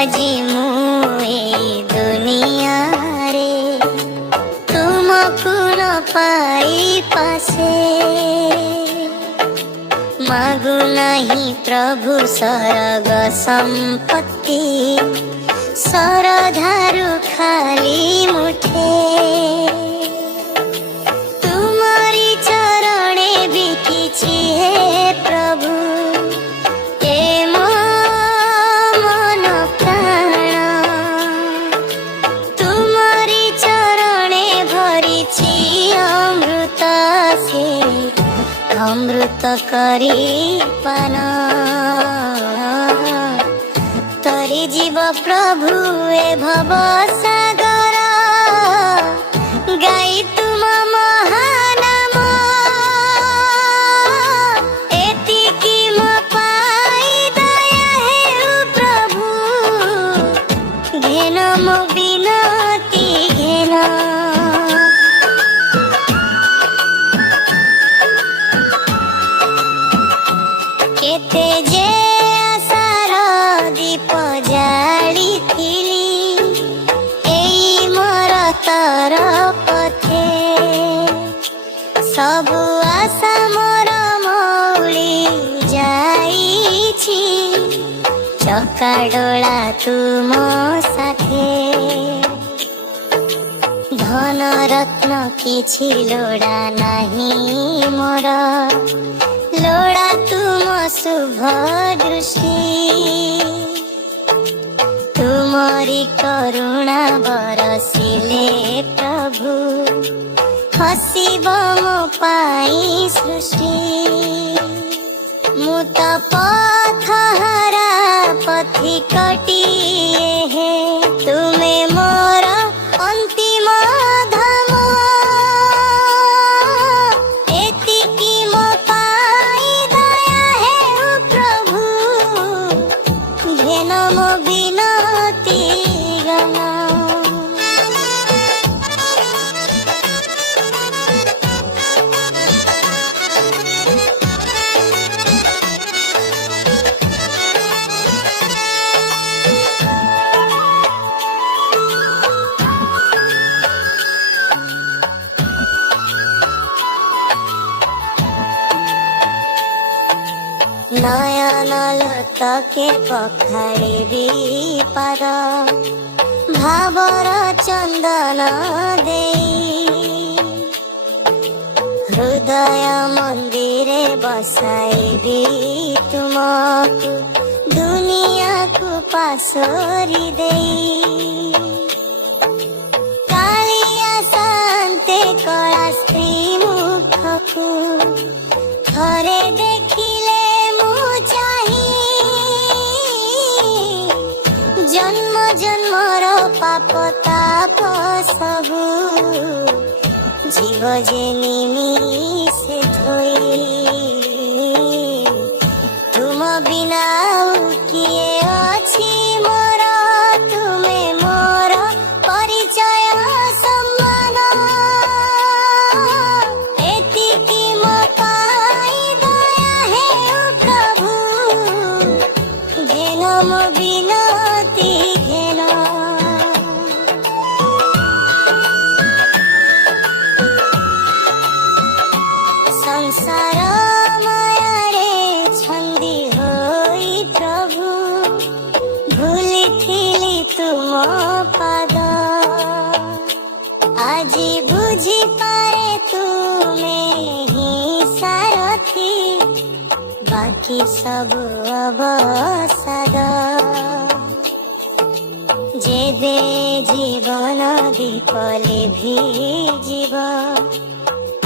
ଆଜି ମୁଁ ଏଇ ଦୁନିଆରେ ତୁମକୁ ନ ପାଇ ପାଶେ ମାଗୁ ନାହିଁ ପ୍ରଭୁ ସ୍ୱର୍ଗ ସମ୍ପତ୍ତି ସରଧାରୁ ଖାଲି ମୁଠେ ତୁମରି ଚରଣେ ବିକିଛି ହେ ପ୍ରଭୁ ଏ ମୋ ମନ ପ୍ରାଣ ତୁମରି ଚରଣେ ଭରିଛି ଅମୃତ ସେ ଅମୃତ କରି ପାନ ତରି ଯିବ ପ୍ରଭୁ ଏ ଭବ ସାଗର ଗାଇ ତୁମ ମହାନାମ ଏତିକି ମୋ ପାଇ ଦୟା ହେଉ ପ୍ରଭୁ ଘେନ ମୋ ବିନତି ଘେନ କେତେ ଯେ ଆଶାର ଦୀପ ଜାଳିଥିଲି ଏଇ ମୋର ତର ପଥେ ସବୁ ଆଶା ମୋର ମଉଳି ଯାଇଛି ଚକାଡୋଳା ତୁମ ସାଥେ ଧନ ରତ୍ନ କିଛି ଲୋଡ଼ା ନାହିଁ ମୋର ଲୋଡ଼ା ତୁମ ଶୁଭ ଦୃଷ୍ଟି ତୁମରି କରୁଣା ବରସିଲେ ପ୍ରଭୁ ହସିବ ମୋ ପାଇଁ ସୃଷ୍ଟି ମୁଁ ତ ପଥହରା ପଥିକଟିଏ ହେ ତୁମେ ମୋର ଅନ୍ତିମ ଧାମ ଏତିକି ମୋ ପାଇଁ ଦୟା ହେଉ ପ୍ରଭୁ ଘେନ ମୋ ବିନତି ଗାନ ନୟନ ଲୋତକେ ପଖାଳିବି ପାଦ ଭାବର ଚନ୍ଦନ ଦେଇ ହୃଦୟ ମନ୍ଦିରେ ବସାଇବି ତୁମକୁ ଦୁନିଆକୁ ପାଶୋରି ଦେଇ କାଳିଆ ଶାନ୍ତେ କଳା ସ୍ତ୍ରୀ ମୁଖକୁ ଥରେ ଦେଖିଲେ ଜନ୍ମ ଜନ୍ମର ପାପ ତାପ ସବୁ ଜୀବ ଯେ ନିମିଷେ ଧୋଇ ତୁମ ବିନା ଆଉ କିଏ ଅଛି ମୋର ତୁମେ ମୋର ପରିଚୟ ସମ୍ମାନ ଏତିକି ମୋ ପାଇଁ ଦୟା ହେଉ ପ୍ରଭୁ ଘେନ ମୋ ବିନତି ଘେନ ସଂସାର ମାୟାରେ ଛନ୍ଦି ହୋଇ ପ୍ରଭୁ ଭୁଲିଥିଲି ତୁମ ପାଦ ଆଜି ବୁଝିପାରେ ତୁମେ ହିଁ ସାରଥି ବାକି ସବୁ ଅବସାଦ ଯେବେ ଜୀବନ ଦୀପ ଲିଭିଯିବ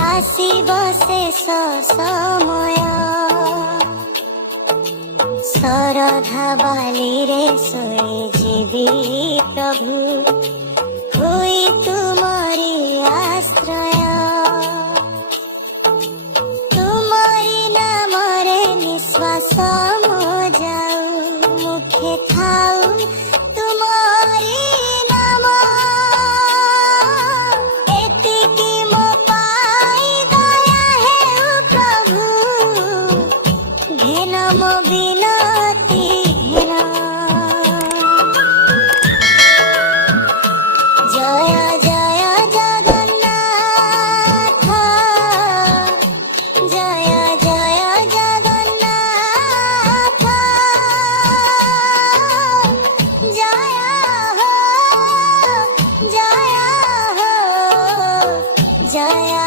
ଆସିବ ଶେଷ ସମୟ ଶରଧା ବାଲିରେ ଶୋଇଯିବି ପ୍ରଭୁ ହୋଇ ତୁମରି ଆଶ୍ରୟ ତୁମରି ନାମରେ ନିଶ୍ୱାସ ମୋ ଯାଉ ମୁଖେ ଥାଉ ତୁମରି ନାମ ଏତିକି ମୋ ପାଇଁ ଦୟା ହେଉ ପ୍ରଭୁ ଘେନ ମୋ ବିନତି ଘେନ जया